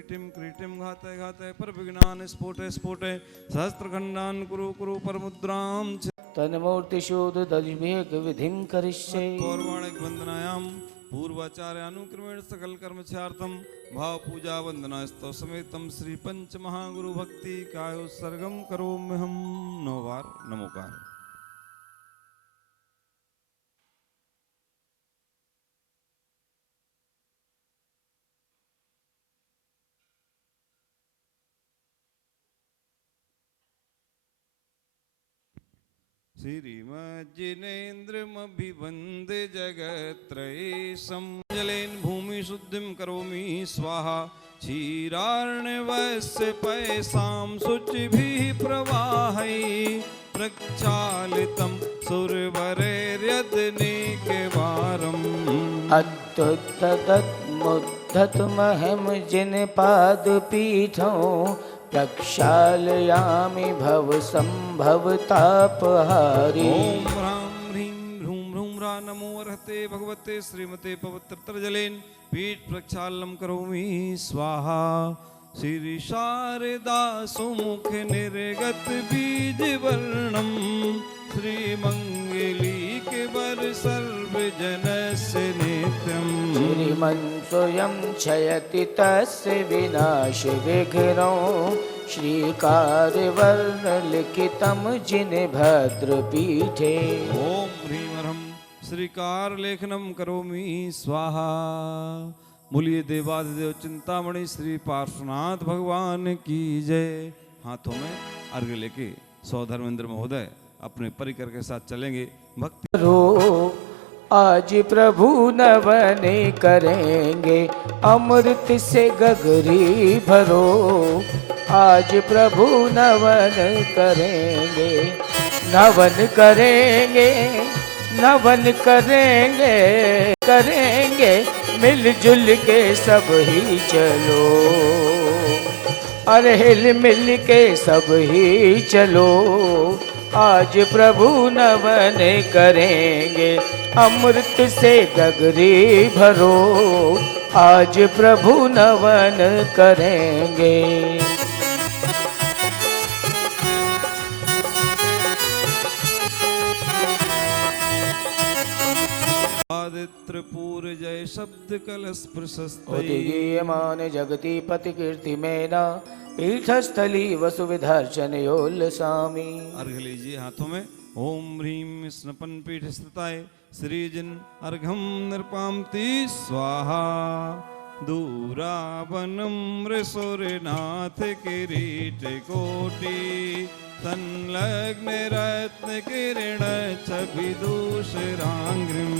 क्रीटिम क्रीटिम घाते घाते पर विज्ञान स्फोटे स्फोटे सहस्त्रखंडान कुरु कुरु पर मुद्राम तन्मूर्ति शोध दधिमेक विधिं करिष्ये। पौर्वाणिक वंदनायाम पूर्वाचार्य अनुक्रमेण सकल कर्मचार्थम भाव पूजा वंदना स्तव समेतम श्री पंच महागुरु भक्ति काय उत्सर्गम करोमि हम। 9 बार नमोकार। श्रीमज्जिनेन्द्रमभिवन्दे जगत्त्रयेशं जलेन भूमि शुद्धिं करोमि स्वाहा। क्षीरार्णवस्य पयसां शुचिभिः प्रवाहै प्रक्षालितं सुरवरैर्यदनेकवारम्। अत्युत्तदत्मुद्धतमहं जिनपादपीठं प्रक्षालयामि भवसंभवतापहारी। ओम ह्रां ह्रीं ह्रूं ह्रूं रा नमो अर्हते भगवते श्रीमते पवित्रतरजलेन पीठ प्रक्षालनं करोमि स्वाहा। श्री शारदा सुमुख निर्गत बीजवर्णं श्रीमंगलीकवर सर्वजनस्य नित्यम्। श्रीमन् स्वयं क्षयति तस्य विनाश विघ्नो श्रीकारवर्णलिखितं जिनभद्रपीठे। ओम ह्रीं ह्रं श्रीकार लेखनम करोमि स्वाहा। मूल्य देवादिदेव चिंतामणि श्री पार्श्वनाथ भगवान की जय। हाथों में अर्घ्य लेके सौधर्मेंद्र महोदय अपने परिकर के साथ चलेंगे। भक्ति आज प्रभु नवन करेंगे अमृत से गगरी भरो। आज प्रभु नवन करेंगे, नवन करेंगे, नवन करेंगे, करेंगे मिलजुल के सब ही चलो। अरे हिल मिल के सब ही चलो। आज प्रभु नवन करेंगे अमृत से गगरी भरो। आज प्रभु नवन करेंगे। त्रिपुर जय शब्द कलश प्रशस्त गीयमान जगति पति कीर्ति मेना पीठस्थली वसुविधर्चन योल्लसामी। अर्घ लीजिए हाथों में। ओम ह्रीं स्नपन पीठ स्थिताय श्रीजिन अर्घम नृपांति स्वाहा। दूरावनम ऋषुरनाथ किरीट कोटि संलग्न रत्न किरण छविदूषरांग्रिम।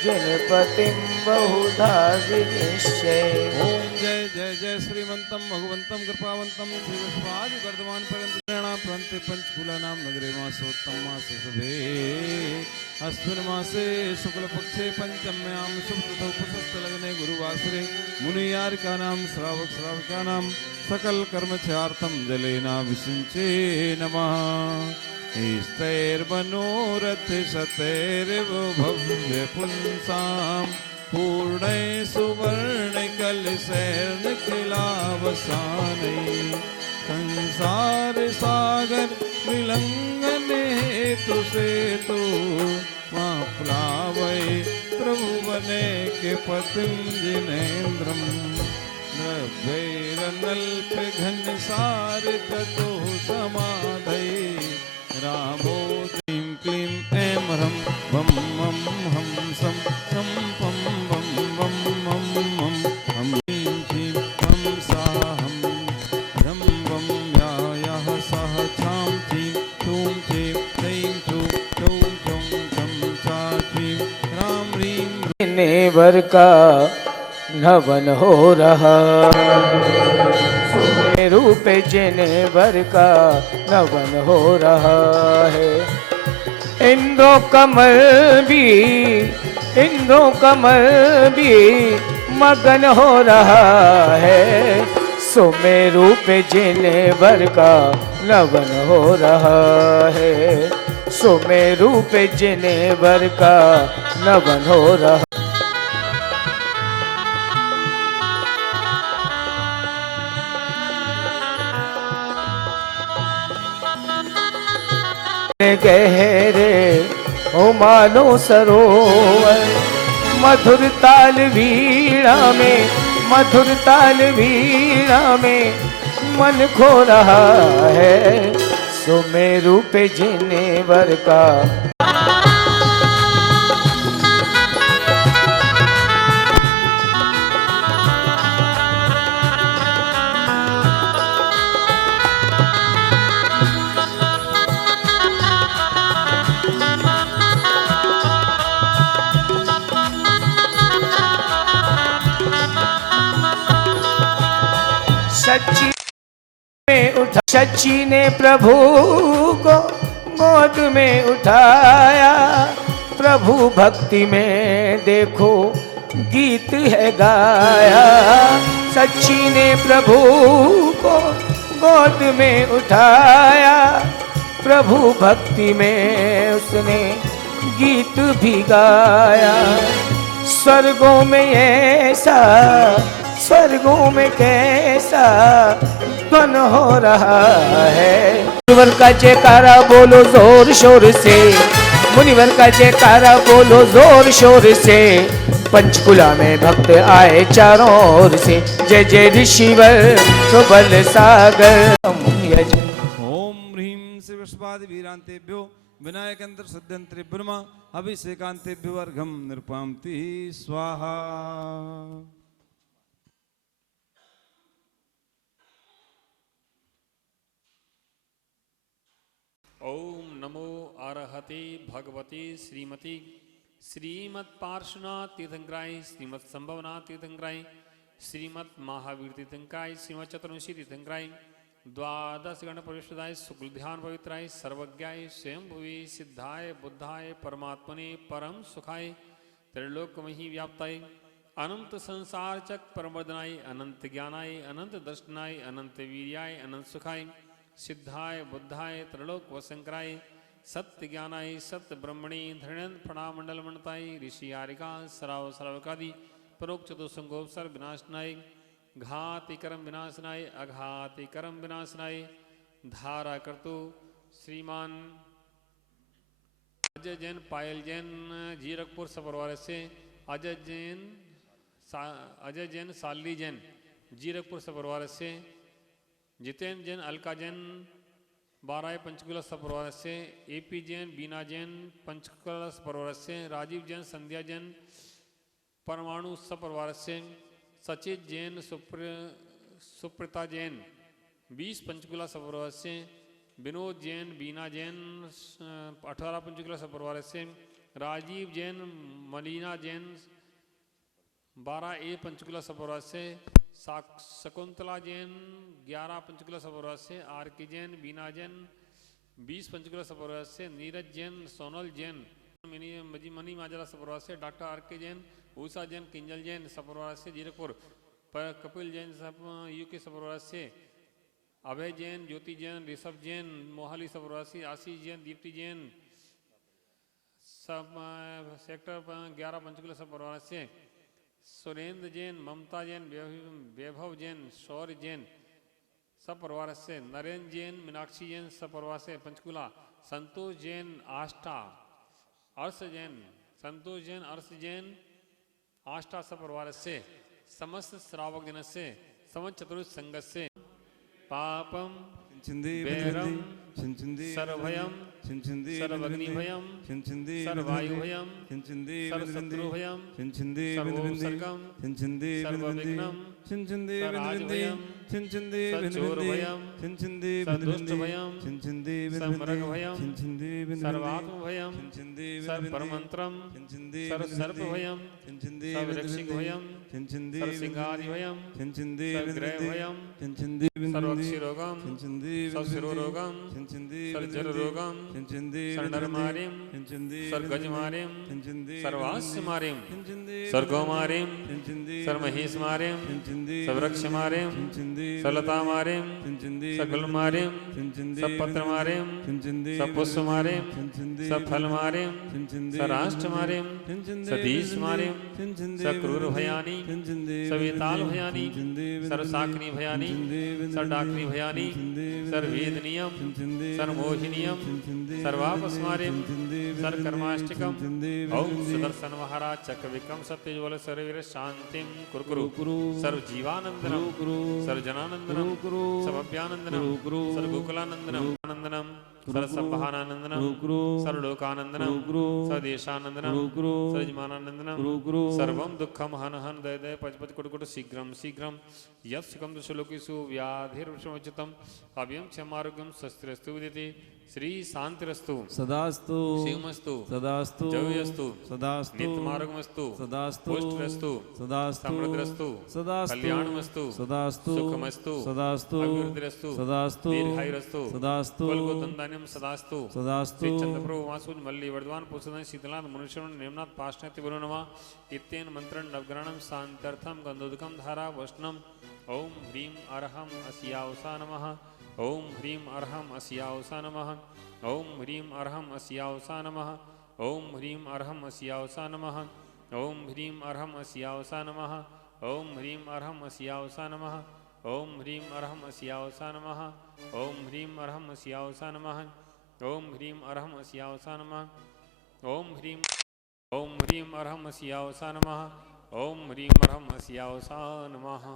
जनपतिं बहुधा विनिश्चय। ओम जय जय जय श्रीमंतम भगवंतम कृपावंतम श्री विश्वादि वर्धमान परंतरणा प्रंत पंचकुलानाम नगरे मासोत्तम मासे शुभे अस्मिन् मासे शुक्ल पक्षे पंचम्याम शुभ उपसस्त लग्ने गुरुवासरे मुनियारिकानां श्रावक श्राविकानां सकल कर्मचार्थम जलेना विसिंचे नमः। इष्टैर्मनोरथ शतैर्वो भव्य पुंसां पूर्णे सुवर्ण कलशैर्निखिलावसाने। संसार सागर विलंघने हेतु सेतु मां प्लावय प्रभु बने के पतिं जिनेन्द्रम्। द्रव्यैरनल्प घनसार ततो समाधये रामो क्लीं क्लीं ऐं ह्रं वं वं हं सं सं पं वं वं मं मं हं ह्रीं क्लीं हं साहं रं वं यायाः सः छां क्लीं छूं छीं क्लीं छूं छौं छौं छं चा क्लीं रां ह्रीं। नेवर का नवन हो रहा रूप जिनेवर का नवन हो रहा है। इंद्रो कमल भी मगन हो रहा है। सुमेरु पे जिनेवर का नवन हो रहा है। सुमेरु पे जिनेवर का नवन हो रहा। गहरे हो मानो सरोवर, मधुर ताल वीणा में, मधुर ताल वीणा में मन खो रहा है। सुमेरु पे जिनेवर का सच्ची में उठा, सच्ची ने प्रभु को गोद में उठाया। प्रभु भक्ति में देखो गीत है गाया। सच्ची ने प्रभु को गोद में उठाया। प्रभु भक्ति में उसने गीत भी गाया। स्वर्गों में ऐसा, स्वर्गों में कैसा ध्वन हो रहा है। मुनिवर का जयकारा बोलो जोर शोर से, मुनिवर का जयकारा बोलो जोर शोर से। पंचकुला में भक्त आए चारों ओर से। जय जय ऋषिवर प्रबल सागर। ओम ह्रीं श्री वृषभादि वीरांतेभ्यो विनायकंत्र सद्यंत्रेभ्यो नमः। अभिषेकांतेभ्यो अर्घं निर्पाम्ति स्वाहा। ओम नमो अरहते भगवते श्रीमती श्रीमत् पार्श्वनाथ तीर्थंकराय, श्रीमत् संभवनाथ तीर्थंकराय, श्रीमत् महावीर तीर्थंकराय, श्रीमत् चतुर्विंशी तीर्थंकराय, द्वादश गण प्रविष्टाय, शुक्ल ध्यान पवित्राय, सर्वज्ञाय, स्वयंभुवे सिद्धाय बुद्धाय परमात्मने परम सुखाय, त्रिलोकमहि व्याप्ताय, अनंत संसार चक परमर्दनाय, अनंत ज्ञानाय, अनंत दर्शनाय, अनंत वीर्याय, अनंत सुखाय, सिद्धाय बुद्धाय, त्रिलोक वशंकराय, सत्य ज्ञानाय, सत्य ब्रह्मणे, धृणंत प्रणामंडल मंडताय, ऋषि आरिका सराव सर्वकादि परोक्ष चतुसंगोपसर विनाशनाय, घाति कर्म विनाशनाय, अघाति कर्म विनाशनाय, धारा कर्तु श्रीमान अजय जैन, पायल जैन जीरकपुर सपरवार से, अजय जैन साली जैन जीरकपुर सपरवार से, जितेंद्र जैन अलका जैन बाराय पंचकुला सपरवार से, एपी जैन बीना जैन पंचकुला सपरवार से, राजीव जैन संध्या जैन परमाणु सपरवार से, सचित जैन सुप्रीता जैन 20 पंचकुला सपरवार से, विनोद जैन बीना जैन 18 पंचकुला सपरवार से, राजीव जैन मलीना जैन 12A पंचकुला सपरवार से, शकुंतला जैन 11 पंचकुला सपरवार से, आर के जैन बीना जैन 20 पंचकुला सपरवार से, नीरज जैन सोनल जैन मनी माजरा सपरवार से, डॉक्टर आर के जैन, उषा जैन, किंजल जैन सपरवार से जीरकपुर, कपिल जैन यूके सपरवार से, अभय जैन, ज्योति जैन, ऋषभ जैन मोहाली सपरवार से, आशीष जैन, दीप्ति जैन सब सेक्टर 11 पंचकुला सपरवार से, सुरेंद्र जैन, ममता जैन, वैभव जैन, शौर्य जैन सब परिवार से, नरेंद्र जैन, मीनाक्षी जैन सब परिवार से पंचकुला, संतोष जैन आष्टा, अर्श जैन, संतोष जैन, अर्श जैन आष्टा सब परिवार से, समस्त श्रावक जन से, समस्त चतुर्थ संगत से, पापम वैरम सर्वभयम सर्वग्निभयम सर्ववायुभयम सर्वशत्रुभयम सर्वोपसर्गम सर्वविघ्नम सर्वराजभयम सर्वचोरभयम सर्वदुष्टभयम सर्वमृगभयम सर्वात्मभयम सर्वपरमंत्रम सर्वसर्पभयम सर्वरक्षिकभयम सर्वसिंहादिभयम सर्वग्रहभयम सर्वक्षिरोगम सर्वशिरोरोगम सर्वजररोगम सर्वनरमारिम सर्वगजमारिम सर्वास्यमारिम सर्वगौमारिम सर्वमहेशमारिम सर्वरक्षमारिम सर्वलतामारिम सर्वफलमारिम सर्वपत्रमारिम सर्वपुष्पमारिम सर्वफलमारिम सर्वराष्ट्रमारिम सतीशमारिम सक्रूरभयानि सवेताल भयानी सर्वशाकिनी भयानी सर्वडाकिनी भयानी सर्ववेदनीयम सर्वमोहिनीयम सर्वापस्मारिम सर्वकर्माष्टकम ओम सुदर्शन महाराज चक्रविक्रम सत्यज्वल सर्ववीर शांतिम कुरकुरु सर्वजीवानंदनम सर्वजनानंदनम सर्वभ्यानंदनम सर्वगोकुलानंदनम आनंदनम सर्वसंभानानंदनम सर्वलोकानंदनम सर्वदेशानंदनम सर्वजमानानंदनम सर्वं दुःखम हन हन दय दय पचपति कुटकुट शीघ्रम शीघ्रम यत् सुखम दुष्लोकेषु व्याधिर्विषमोचितम अभयं क्षमारोग्यम स्वस्तिरस्तु विदिति श्री शांतिरस्तु सदास्तु शिवमस्तु सदास्तु जयस्तु सदास्तु नित्यमार्गमस्तु सदास्तु पुष्टरस्तु सदास्तु समृद्धरस्तु सदास्तु कल्याणमस्तु सदास्तु सुखमस्तु सदास्तु अभिवृद्धिरस्तु सदास्तु दीर्घायुरस्तु सदास्तु कुलगोधनधान्यम सदास्तु सदास्तु श्री चंद्रप्रभु वासुज मल्ली वर्धमान पुरुषोत्तम शीतलाद मनुष्यन नेमनाथ पाशनति वरुणवा इत्येन मंत्रण नवग्रहणम शांत्यर्थम गंधोदकम धारा वष्णम ओम ह्रीम अरहम अस्यावसा नमः ओम ह्रीम अरहम अस्यावसा नमः ओम ह्रीम अरहम अस्यावसा नमः ओम ह्रीम अरहम अस्यावसा नमः ओम ह्रीम अरहम अस्यावसा नमः ओम ह्रीम अरहम अस्यावसा नमः ओम ह्रीम अरहम अस्यावसा नमः ओम ह्रीम अरहम अस्यावसा नमः ओम ह्रीम अरहम अस्यावसा नमः ओम ह्रीम अरहम अस्यावसा नमः ओम ह्रीम अरहम अस्यावसा नमः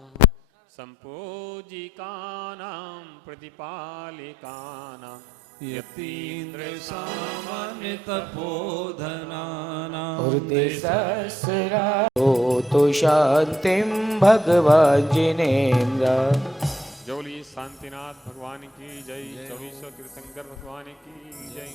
संपूजिकानां प्रतिपालिकानां यतीन्द्र सामान्य तपोधनानां हृदय सहस्रा तो शांतिम भगवान जिनेन्द्र। जौली शांतिनाथ भगवान की जय, 2400 तीर्थंकर भगवान की जय।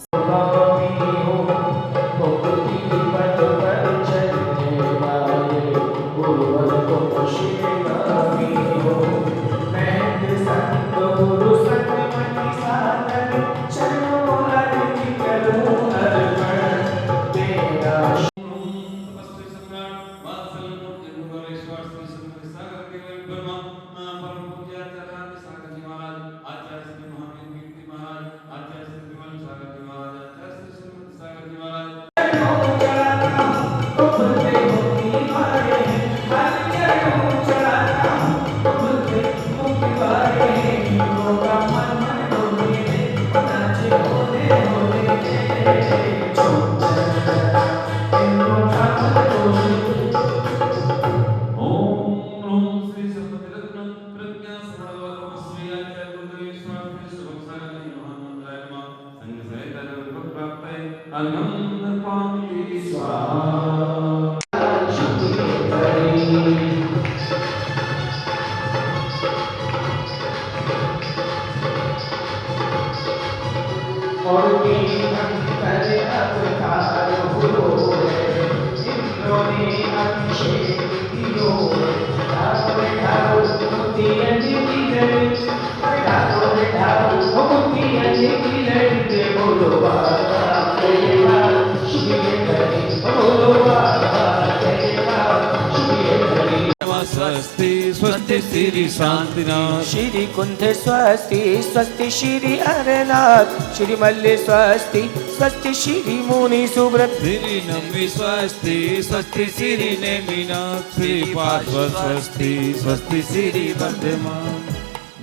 श्री कुंठ स्वस्ति स्वस्ति श्री अरनाथ श्री मल्ले स्वस्ति स्वस्ति श्री मुनि सुब्रत श्री नम्बि स्वस्ति स्वस्ति श्री नेमिनाथ श्री पार्श्व स्वस्ति स्वस्ति श्री वर्धमान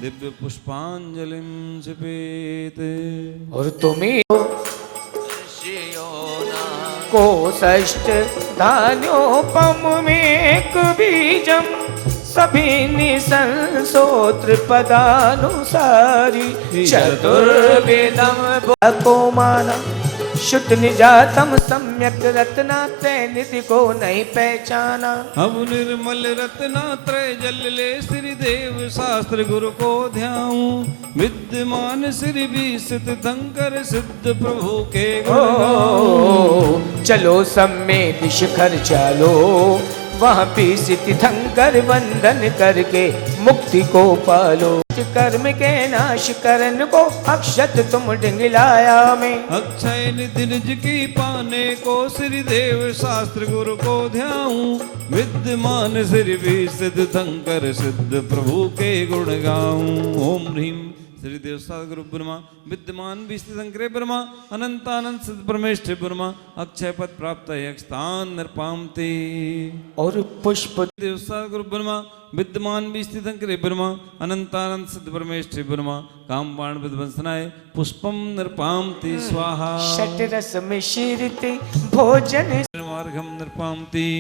दिव्य पुष्पांजलिं जपेत। और तुम्हें को षष्ठ धान्योपम में एक बीजम सभी निसंसोत्र पदानुसारी चतुर्वेदम को माना शुद्ध निजातम सम्यक रत्नात्रय निधि को नहीं पहचाना। अब निर्मल रत्नात्रय जल ले श्री देव शास्त्र गुरु को ध्याऊं विद्यमान श्री विशुद्ध धंकर सिद्ध प्रभु के गुण चलो सम्मेद शिखर चलो वहाँ भी सिद्धिधंकर वंदन करके मुक्ति को पालो। कर्म के नाश करन को अक्षत तुम डिंगलाया में अक्षय निधि निज की पाने को श्री देव शास्त्र गुरु को ध्याऊं विद्यमान श्री विशुद्ध धंकर सिद्ध प्रभु के गुण गाऊं। ओम ह्रीम श्री देवसाद गुरु ब्रह्मा विद्यमान विस्थितंकरे ब्रह्मा अनंतानंद सिद्ध परमेष्ठ ब्रह्मा अक्षय पद प्राप्त यक्षतान नृपामते। और पुष्प देवसाद गुरु ब्रह्मा विद्यमान विस्थितंकरे ब्रह्मा अनंतानंद सिद्ध परमेष्ठ ब्रह्मा कामबाण विध्वंसनाय पुष्पम नृपामते स्वाहा। षट रस मिश्रित भोजन मार्गम नृपामति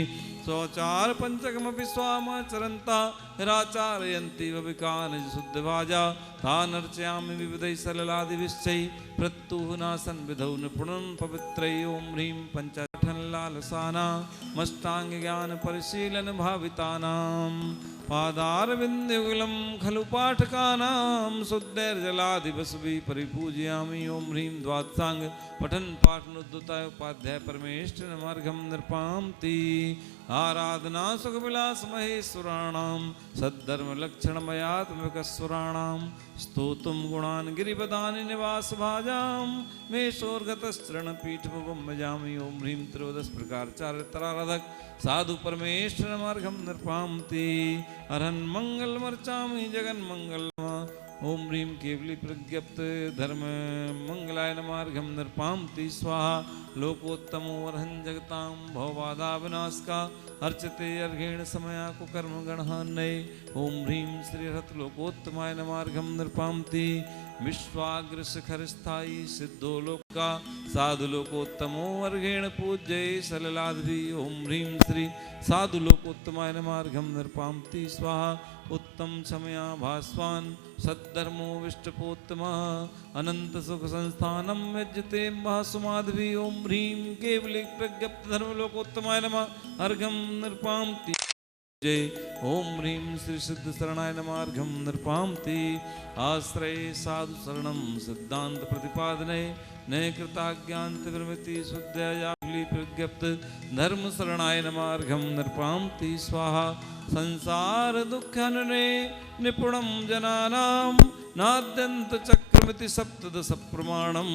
स्वचार पंचकमपि स्वामाचरन्ता निराचारयन्ति वविकानज शुद्धभाजा था नर्चयामि विविधैः सललादिविश्चैः प्रत्युहनासन विधौ निपुणं पवित्रैः ओं ह्रीं पंचठनलालसाना मष्टांग ज्ञान परिशीलन भावितानां पादारविन्दयुगलं खलु पाठकानां शुद्धैर्जलादिवसुभिः परिपूजयामि ओं ह्रीं द्वादशांग पठन पाठनोद्धताय उपाध्याय परमेष्ठिन मार्गं नृपामति। आराधना सुखविलास महेश्वराणां सद्धर्म लक्षणमयात्मकस्वराणां स्तोतुं गुणान् गिरिपदानि निवास भाजां मे शोर्गतश्चरणपीठमुपं भजामि ओं ह्रीं त्रयोदश प्रकार चारित्राराधक साधु परमेश्वर मार्गं नृपामति। अरहन् मंगलमर्चामि जगन्मंगलम ओं ह्रीं केवली प्रज्ञप्त धर्म मंगलाय मार्गं नृपामति स्वाहा। लोकोत्तमो अर्हन् जगतां भवबाधा विनाशका अर्चते अर्घेण समया कुकर्म गणहान्नये ओं ह्रीं श्रीहत लोकोत्तमाय मार्गं नृपामति। विश्वाग्र शिखर स्थायी सिद्धो लोका साधु लोकोत्तमो अर्घेण पूज्ये सललाद्भि ओं ह्रीं श्री साधु लोकोत्तमाय मार्गं नृपामति स्वाहा। उत्तम समया भास्वान् सद्धर्मो विष्टपोत्तमः अनंत सुख संस्थानम यज्जते महासुमाधि ओं ह्रीं केवली प्रज्ञप्त धर्म लोकोत्तमाय नमः अर्घं नृपामति। जय ओं ह्रीं श्री सिद्ध शरणाय नमार्घं नृपामति। आश्रय साधु शरणं सिद्धांत प्रतिपादने नये कृताज्ञान्त विरमति शुद्धयावली प्रज्ञप्त धर्म शरणाय नमार्घं नृपामति स्वाहा। संसार दुःखहनने निपुणं जनानां नाद्यन्त चक्रमिति सप्तदश प्रमाणं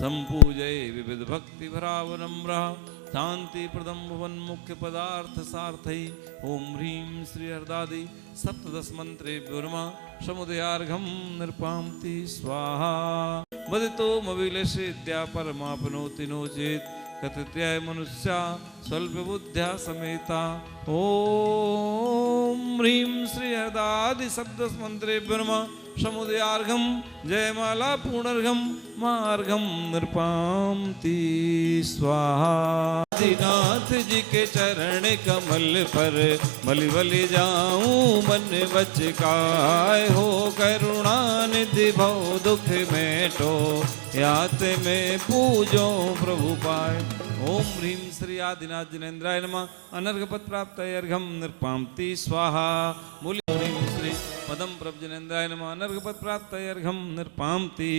संपूजये विविध भक्ति भरावनम्रः शांति प्रदम भुवन मुख्य पदार्थ सार्थै ओं ह्रीं श्री हरदादि सप्तदश मंत्रे ब्रह्मा समुदयार्घं नृपामति स्वाहा। वदितो मविलसेद्या परमापनोति नो चेत् कथित्याय मनुष्या स्वल्प बुद्ध्या समेता ओं ह्रीं श्री हरदादि सप्तदश मंत्रे ब्रह्मा समुदयार्घं जयमाला पूर्णर्घं मार्घं नृपामति स्वाहा। नाथ जी के चरण कमल पर बलि बलि जाऊं मन बच काय हो करुणा निधि भव दुख मेटो यात में पूजो प्रभु पाए ओं ह्रीं श्री आदिनाथ जिनेन्द्राय नमः अनर्घपद प्राप्त अर्घं नृपामति स्वाहा। मूल्य ह्रीं श्री पदम प्रभ जिनेन्द्राय नमः अनर्घपद प्राप्त अर्घं नृपामति।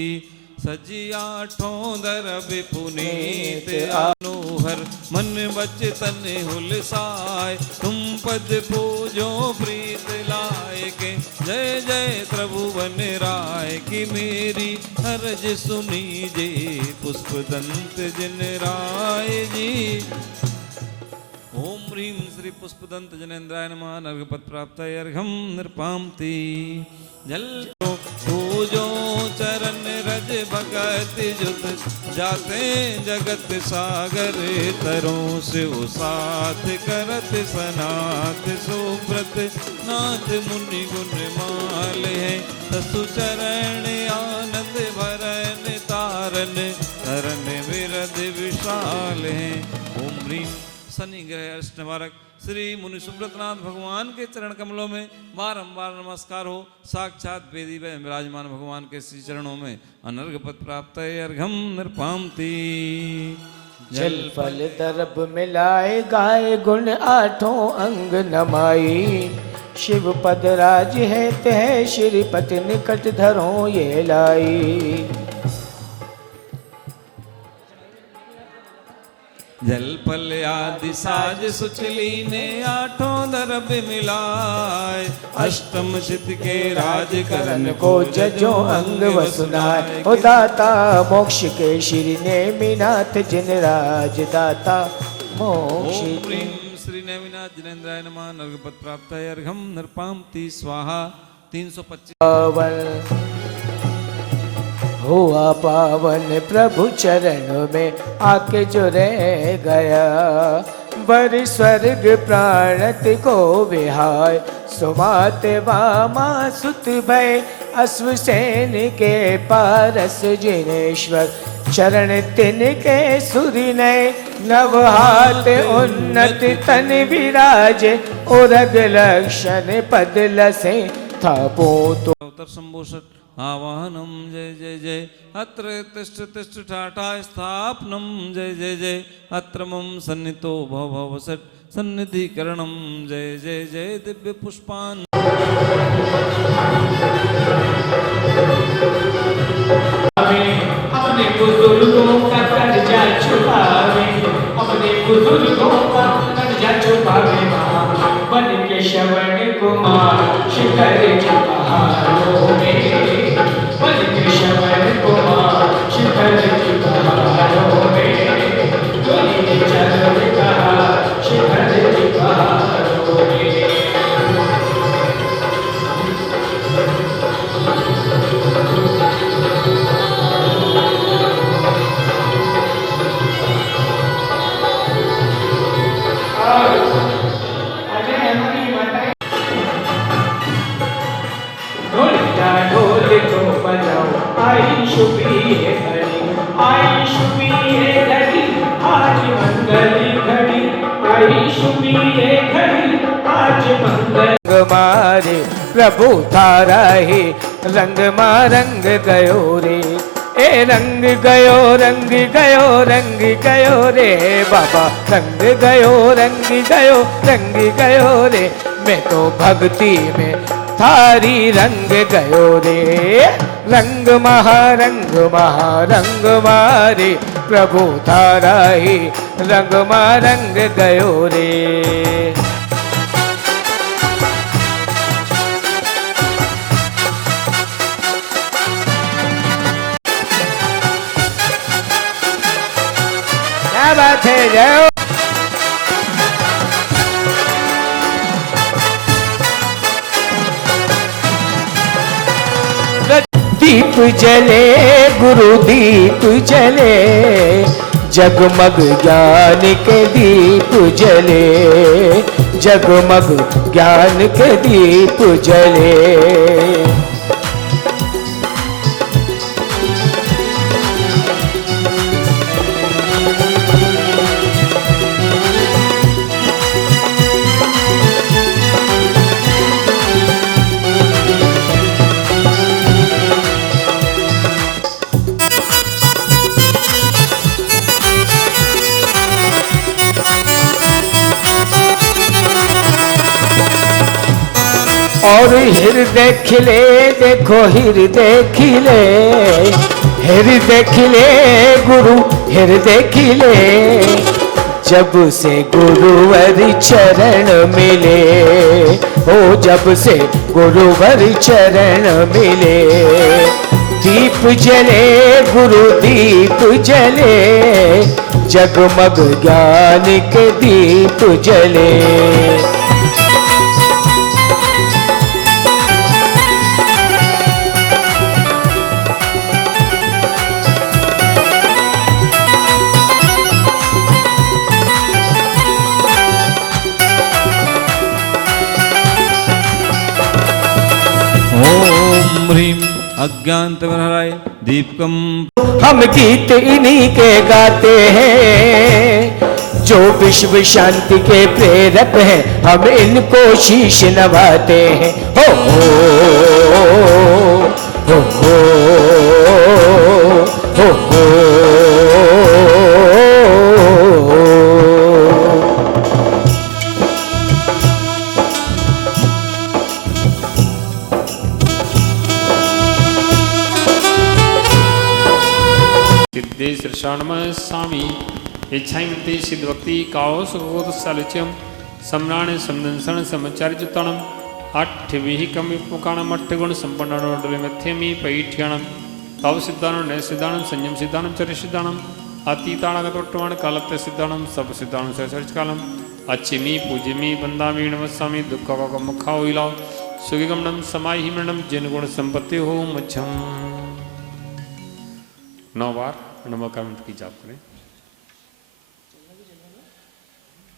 सजिया ठोंदर विपुनीत अनुहर मन बचतन हुलसाय तुम पद पूजो प्रीत लाय के जय जय त्रिभुवन राय की मेरी हरज सुनी जे पुष्प दंत जिन राय जी ओं ह्रीं श्री पुष्पदंत जनेन्द्राय नमः नर्घपद प्राप्त अर्घं नृपामति। जल पूजो चरण रज भगत जुत जाते जगत सागर तरों से वो साथ करत सनाथ सुब्रत नाथ मुनि गुण माल है तसु चरण आनंद भरन तारन तरन विरध विशाल है ओं ह्रीं शनि ग्रह अष्ट निवारक श्री मुनि सुब्रतनाथ भगवान के चरण कमलों में बारंबार नमस्कार हो। साक्षात वेदी में विराजमान भगवान के श्री चरणों में अनर्घपद प्राप्त अर्घं नृपामति। जल फल दर्भ मिलाए गाय गुण आठों अंग नमाई शिव पद राज है तह श्रीपति निकट धरो ये लाई। जल पल आदि साज सुचली ने आठों दरब मिलाए अष्टम चित के राज करन को जजो अंग वसुनाय ओ दाता मोक्ष के श्री नेमिनाथ जिन राज दाता मोक्ष। ओं ह्रीं श्री नेमिनाथ जिनेन्द्राय नमः नर्घपद प्राप्त अर्घं नृपामति स्वाहा। 325 हुआ पावन प्रभु चरण में आके जो रह गया। वर स्वर्ग प्राणत को विहाय सुमाते वामा सुत भय अश्वसेन के पारस जिनेश्वर चरण तिनके सुरिनय नव हाथ उन्नत तन विराजे उरग लक्षण पद लसे थापो तो अवतर संभूषट आवाहनम जय जय जय अत्र तिष्ठ तिष्ठ ठाठाय स्थापनम जय जय जय अत्र मम सन्नितो भव भव सट सन्निधिकरणम जय जय जय दिव्य पुष्पान। अपने बुजुर्गों का कर्जा छुपावे, अपने बुजुर्गों का कर्जा छुपावे बन के श्रवण कुमार शिखर के पहाड़ों में, बन के श्रवण कुमार शिखर के पहाड़ों में, कोई चरण कहा शिखर के पहाड़ों में। आई शुभी है घड़ी, आई शुभी है घड़ी, आज मंगली घड़ी, आई शुभी है घड़ी, आज मंगल मारे प्रभु तारा ही रंग मा रंग गयो रे, ए रंग गयो रंग गयो रंग गयो रे बाबा, रंग गयो रंग गयो रंग गयो रे, मैं तो भक्ति में थारी रंग गयो रे, रंग महारंग महारंग मारे प्रभु थारा ही रंग महारंग गयो रे। क्या बात है, जय दीप जले गुरु दीप जले, जगमग ज्ञान के दीप जले, जगमग ज्ञान के दीप जले। और हृदय खिले देखो हृदय खिले, हृदय खिले गुरु हृदय खिले, जब से गुरुवर चरण मिले, ओ जब से गुरुवर चरण मिले, दीप जले गुरु दीप जले, जगमग ज्ञान के दीप जले। अज्ञानतिमिराय दीपकम। हम गीत इन्हीं के गाते हैं जो विश्व शांति के प्रेरक हैं, हम इनको शीश नवाते हैं। हो हो हो हो हो हो। सिद्धेश्वरमय स्वामी इच्छामती सिद्धभक्ति काओ सुगोद सालुच्यम सम्राणे समदंसन समचारिजुताणम आठ्यविहिकम विपुकाणम अट्ठगुण संपन्नोडले मध्यमी पैठ्याणम तव सिद्धाणम नय सिद्धाणम संयम सिद्धाणम चरि सिद्धाणम अतीताणगतोट्टवाण कालत्य सिद्धाणम सब सिद्धाणम सहचर्च कालम अच्छिमी पूज्यमी वंदामी नमस्वामी दुःख मुखा सुगिगमनम समाहि मरणम जिन गुण संपत्ति हो मच्छम। 9 बार नमोकार मंत्र की जाप करें।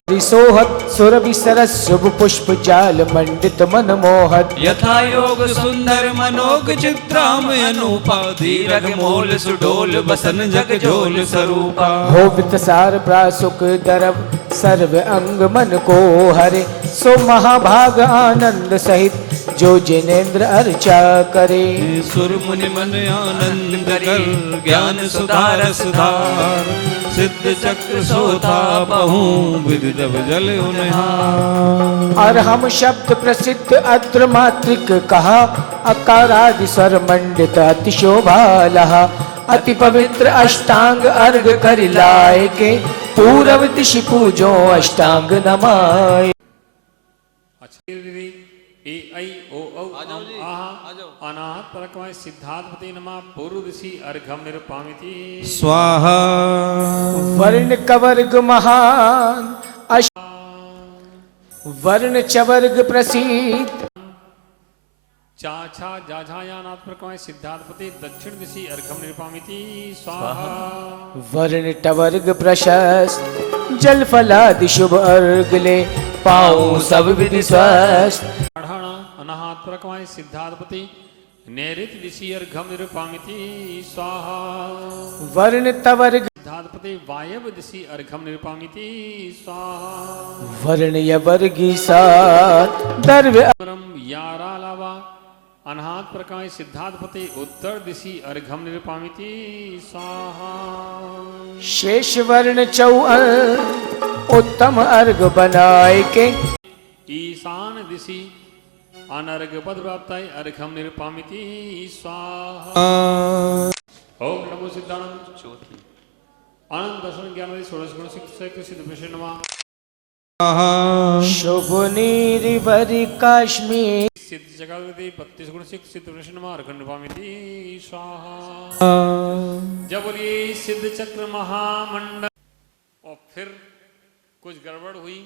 सोहत सुरभि सरस शुभ पुष्प जाल मंडित मनमोहत यथा योग सुंदर मनोग चित्राम अनुपा धीरग मोल सुडोल बसन जग झोल स्वरूपा हो वितसार प्रासुक दरब सर्व अंग मन को हरे सो महाभाग आनंद सहित जो जिनेन्द्र अर्चा करे सुर मुनि मन आनंद कर ज्ञान सुधार सुधार सिद्ध चक्र सोता बहु विधि जब जल उन्हार और हम शब्द प्रसिद्ध अत्र मात्रिक कहा अकारादि स्वर मंडित अति शोभा लहा अति पवित्र अष्टांग अर्घ कर लाए के पूरब दिशि पूजो अष्टांग नमाय। अच्छा दीदी ए ऐ ओ औ आहा अनाहत परकमय सिद्धार्थपति नमः पूर्व दिशि अर्घम निरुपामिति स्वाहा वर्ण कवर्ग महान वर्ण चवर्ग प्रसिद्ध चाछा जाझायानाथ परकमय सिद्धार्थपति दक्षिण दिशि अर्घम निरुपामिति स्वाहा वर्ण टवर्ग प्रशस्त जल फलादि शुभ अर्घ ले पाऊं सब विधि स्वस्थ अढ़ाणा अनाहत परकमय सिद्धार्थपति नैऋत दिशि अर्घम निरुपामिति स्वाहा वर्ण तवर्ग सिद्धार्थपति वायव्य दिशि अर्घम निरुपामिति स्वाहा वर्ण यवर्गी सात दर्व परम यारालावा अनाहत प्रकाश सिद्धार्थपति उत्तर दिशि अर्घम निरुपामिति स्वाहा शेष वर्ण चौअ उत्तम अर्घ बनाए के ईशान दिशि अनर्घ पद प्राप्ताय अर्घम निरुपामिति स्वाहा ओम नमो सिद्धानंद ज्योति आनंद दर्शन ज्ञान षोडश गुण सिद्ध विषय नमः शुभ नीरिवरि काश्मीर सिद्ध जगदि 32 गुण सिद्ध विषय नमः अर्घम निरुपामिति स्वाहा जब बोलिए सिद्ध चक्र महामंडल और फिर कुछ गड़बड़ हुई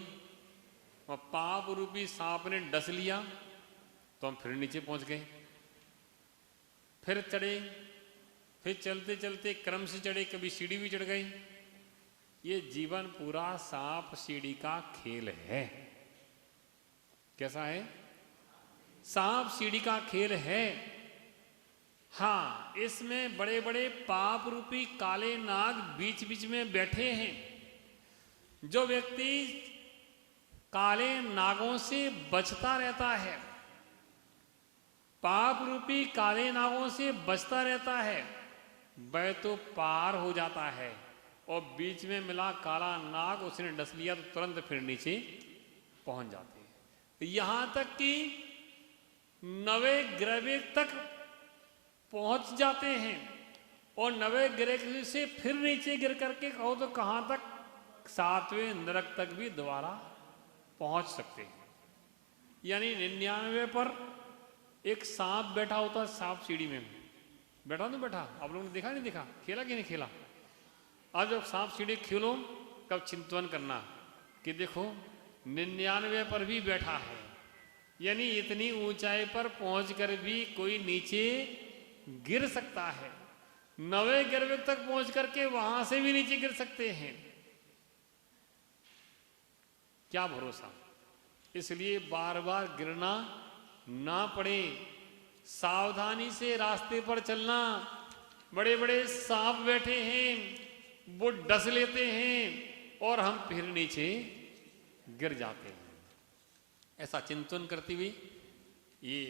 और पाप रूपी सांप ने डस लिया तो हम फिर नीचे पहुंच गए, फिर चढ़े, फिर चलते चलते क्रम से चढ़े, कभी सीढ़ी भी चढ़ गई। ये जीवन पूरा सांप सीढ़ी का खेल है। कैसा है? सांप सीढ़ी का खेल है। हाँ, इसमें बड़े बड़े पाप रूपी काले नाग बीच बीच में बैठे हैं। जो व्यक्ति काले नागों से बचता रहता है, पाप रूपी काले नागों से बचता रहता है, वह तो पार हो जाता है। और बीच में मिला काला नाग उसने डस लिया तो तुरंत फिर नीचे पहुंच जाते हैं। यहां तक कि नवे ग्रह तक पहुंच जाते हैं और नवे ग्रह से फिर नीचे गिर करके कहो तो कहां तक, 7वें नरक तक भी दोबारा पहुंच सकते हैं। यानी 99 पर एक सांप बैठा होता, सांप सीढ़ी में बैठा तो बैठा, आप लोगों ने देखा नहीं देखा, खेला कि नहीं खेला? अब जब सांप सीढ़ी खेलो कब चिंतन करना कि देखो 99 पर भी बैठा है, यानी इतनी ऊंचाई पर पहुंचकर भी कोई नीचे गिर सकता है। 9वें गर्भ तक पहुंच करके वहां से भी नीचे गिर सकते हैं। क्या भरोसा? इसलिए बार बार गिरना ना पड़े, सावधानी से रास्ते पर चलना। बड़े बड़े सांप बैठे हैं, वो डस लेते हैं और हम फिर नीचे गिर जाते हैं। ऐसा चिंतन करते हुए ये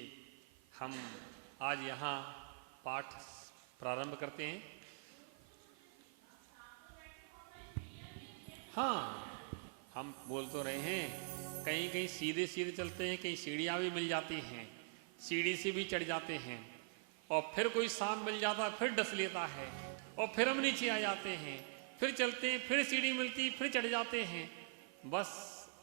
हम आज यहाँ पाठ प्रारंभ करते हैं। हाँ, हम बोल तो रहे हैं, कहीं कहीं सीधे सीधे चलते हैं, कहीं सीढ़ियाँ भी मिल जाती हैं, सीढ़ी से भी चढ़ जाते हैं और फिर कोई सांप मिल जाता है, फिर डस लेता है और फिर हम नीचे आ जाते हैं, फिर चलते हैं, फिर सीढ़ी मिलती, फिर चढ़ जाते हैं। बस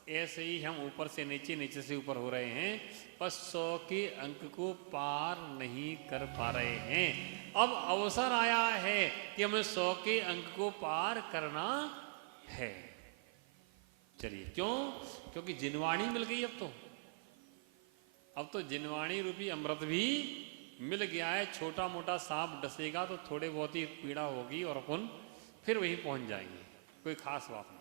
ऐसे ही हम ऊपर से नीचे, नीचे से ऊपर हो रहे हैं, बस 100 के अंक को पार नहीं कर पा रहे हैं। अब अवसर आया है कि हमें 100 के अंक को पार करना है। चलिए, क्यों? क्योंकि जिनवाणी मिल गई। अब तो जिनवाणी रूपी अमृत भी मिल गया है, छोटा मोटा सांप डसेगा तो थोड़े बहुत ही पीड़ा होगी और अपन फिर वहीं पहुंच जाएंगे, कोई खास बात नहीं।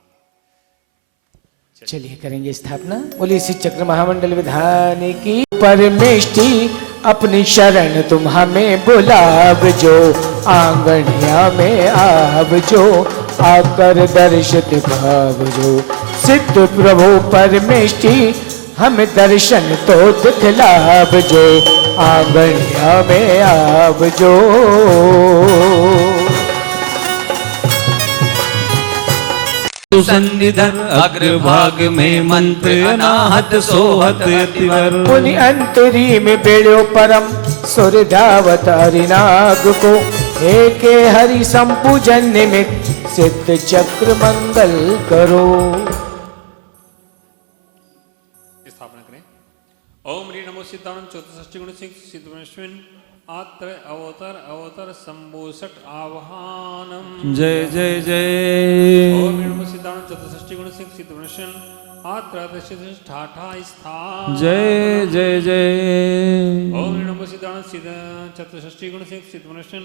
चलिए करेंगे स्थापना। बोलिए श्री चक्र महामंडल विधान की। परमेष्टि अपनी शरण तुम हमें बुलाव जो, आंगनिया में आव जो, आकर दर्शित भाव जो। सिद्ध प्रभु परमेष्टि हम दर्शन तो दिखलाव जो, आंगनिया में आव जो। सुसंनिधर अग्रभाग में मंत्र अनाहत सोहत अतिवर। मुनि अंतरी में बेड़ो परम सुरधावत हरिनाग को, एक हरि संपूजन निमित्त सिद्ध चक्र मंगल करो। स्थापना करें। ओम ह्री नमो सिद्धानंद चतुष्टि गुण सिद्ध आत्र अवतर अवतर संभूषट आवाहनम। जय जय जय। ओम ह्री नमो सिद्धानंद चतुष्टि गुण सिद्ध आत्र ठाठा स्थान। जय जय जय। ओम ह्री नमो सिद्धानंद चतुष्टि गुण सिद्ध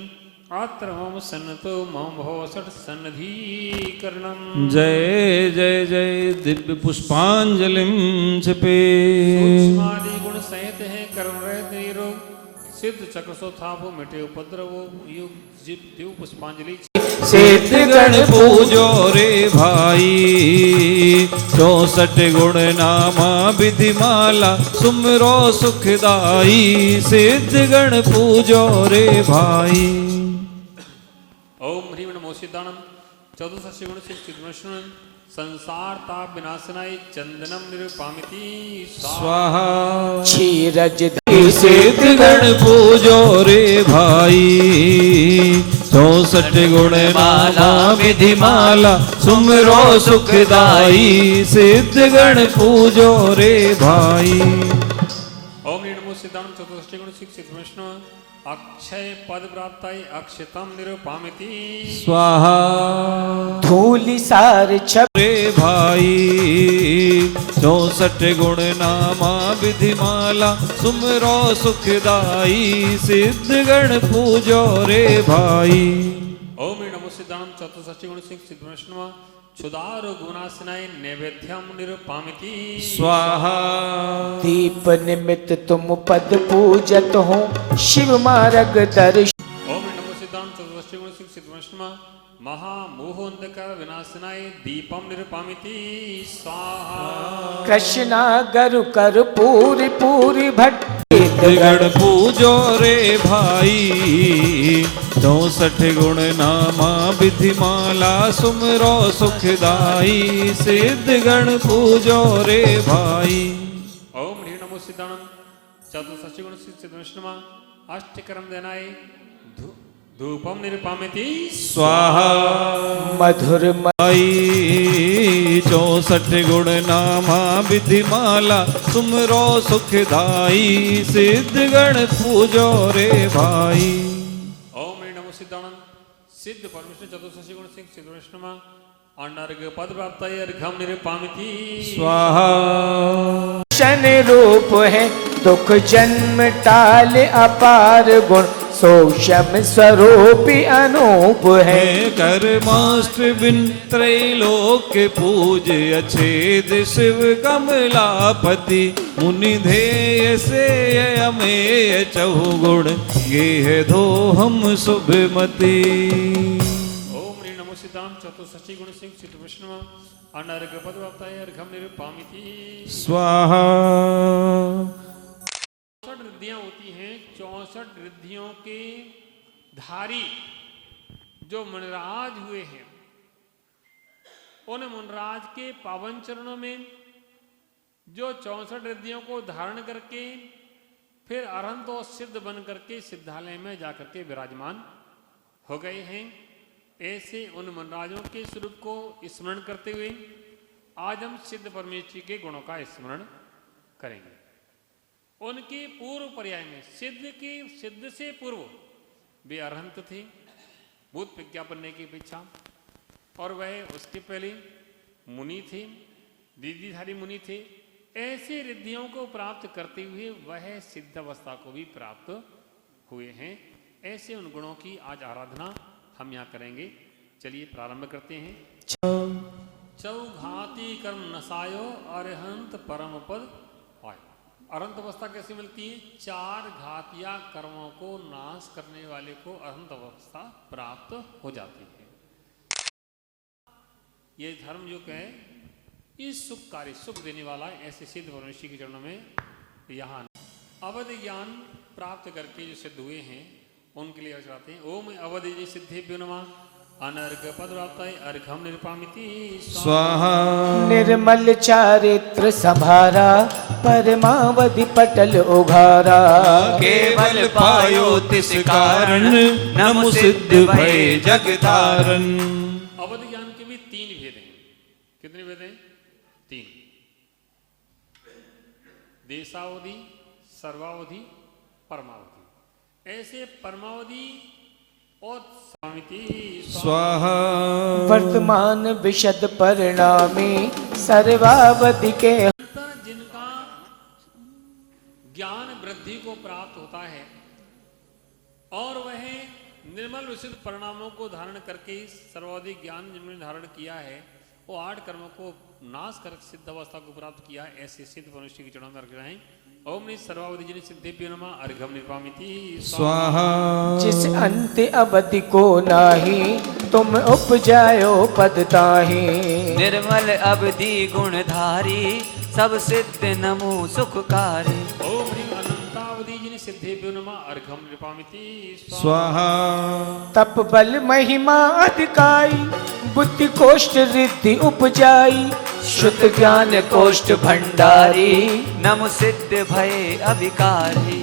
आत्र मम सन्नतो मम भवसट सन्निधिकरणम। जय जय जय। दिव्य पुष्पांजलिम क्षिपे। सूक्ष्मादि गुण सहित है कर्म रहित निरोग, सिद्ध चक्र सो थापो मिटे उपद्रवो युग जीव देव पुष्पांजलि। सिद्ध गण पूजो रे भाई, 64 गुण नामा विधि माला सुमरो सुखदाई। सिद्ध गण पूजो रे भाई। ओम ह्रीम नमो सिद्धानंद चतुर्दशी गुण सिद्ध संसार ताप विनाशनाय चंदनम निरूपामिति स्वाहा। क्षीरज सिद्ध गण पूजो रे भाई, 64 गुण माला विधि माला सुमरो सुखदाई। सिद्ध गण पूजो रे भाई। ओम नमो सिद्धानंद चतुर्दशी गुण सिद्ध अक्षय पद प्राप्ताय अक्षतम निरूपामिति स्वाहा। धूलि सार छप रे भाई, 64 गुण नामा विधि माला सुमरो सुखदाई। सिद्ध गण पूजो रे भाई। ओम नमो सिद्धानंद चतुर्दशी गुण सिद्ध क्षुदारो गुणासनाय नैवेद्यम निरूपामिति स्वाहा। दीप निमित्त तुम पद पूजत हो, शिव मार्ग दर्श। ओम नमो सिद्धानंद चतुर्दशी गुण सिद्ध महामोह अंधकार विनाशनाय दीपम निरूपामिति स्वाहा। कृष्णा गरु कर पूरी पूरी भट्ट। गण पूजो रे भाई, 64 गुण नामा विधि माला सुमरो सुखदाई। सिद्ध गण पूजो रे भाई। ओम ह्रीं नमो सिद्धानंद चतुर्दशी गुण सिद्ध अष्टकर्म देनाय धूपम निरूपामिति स्वाहा। मधुर आई 64 गुण नामा विधि माला सुमरो सुखदाई। सिद्ध गण पूजो रे भाई। ओम ह्रीं नमो सिद्धानंद सिद्ध परमेश्वर चतुर्दशी गुण सिद्ध अनर्घ पद प्राप्ताय अर्घम निरूपामिति स्वाहा। शन रूप है दुख जन्म टाल अपार गुण, सोशम स्वरूपी अनूप है। कर्माष्ट बिन त्रैलोक पूज अछेद शिव कमलापति। मुनि ध्येय से अमेय चहुगुण, गेह धो हम शुभमति। ओम ह्रीं नमो सिद्धानंद चतुर्दशी गुण सिद्ध विष्णु अनर्घ पद प्राप्ताय अर्घम निरूपामिति स्वाहा। 64 रिद्धियां होती हैं, 64 रिद्धियों के धारी जो मुनराज हुए हैं, उन मुनराज के पावन चरणों में जो 64 रिद्धियों को धारण करके फिर अरहंत और सिद्ध बन करके सिद्धालय में जाकर के विराजमान हो गए हैं, ऐसे उन मुनराजों के स्वरूप को स्मरण करते हुए आज हम सिद्ध परमेश्वर के गुणों का स्मरण करेंगे। उनके पूर्व पर्याय में सिद्ध से पूर्व वे अरहंत थे, भूत विज्ञापन की अपेक्षा, और वह उसके पहले मुनि थे, रिद्धिधारी मुनि थे। ऐसे रिद्धियों को प्राप्त करते हुए वह सिद्ध अवस्था को भी प्राप्त हुए हैं। ऐसे उन गुणों की आज आराधना हम यहाँ करेंगे। चलिए प्रारंभ करते हैं। चौघाती कर्म नसायो अरहंत परम पद पायो। अरहंत अवस्था कैसे मिलती है? 4 घातिया कर्मों को नाश करने वाले को अरहंत अवस्था प्राप्त हो जाती है। ये धर्म जो है इस सुखकारी सुख देने वाला ऐसे सिद्ध ऋषि के चरणों में यहाँ अवधि ज्ञान प्राप्त करके जो सिद्ध हुए हैं उनके लिए चढ़ाते हैं। ओम अवधि सिद्धेभ्यो नमः। अनर्घ पद प्राप्त अर्घम निरूपामिति स्वाहा। निर्मल चारित्र संभारा परमावधि पटल उघारा। केवल पायो तिस कारण नमु सिद्ध भय जगतारण। अवधि ज्ञान के भी 3 भेद हैं। कितने भेद हैं? 3। देशावधि, सर्वावधि, परमावधि। ऐसे परमावधि और स्वाहा। वर्तमान विशद परिणामी सर्वावधि के जिनका ज्ञान वृद्धि को प्राप्त होता है और वह निर्मल विशुद्ध परिणामों को धारण करके सर्वावधि ज्ञान जिन्होंने धारण किया है वो 8 कर्मों को नाश कर सिद्ध अवस्था को प्राप्त किया है। ऐसे सिद्ध मनुष्य के चरणों में अर्घ हैं। ओम नि सर्वावधि जिन सिद्धेभ्यो नमः। अर्घम निरूपामिति स्वाहा। जिस अंत अवधि को नाही तुम उपजायो पद ताही। निर्मल अवधि गुणधारी सब सिद्ध नमो सुखकारी। ओम ह्रीं अनंतावधि जिन सिद्धेभ्यो नमः। अर्घम निरूपामिति स्वाहा। तप बल महिमा अधिकाई बुद्धि कोष्ठ रिद्धि उपजाई। शुद्ध ज्ञान कोष्ठ भंडारी नमो सिद्ध भय अभिकारी।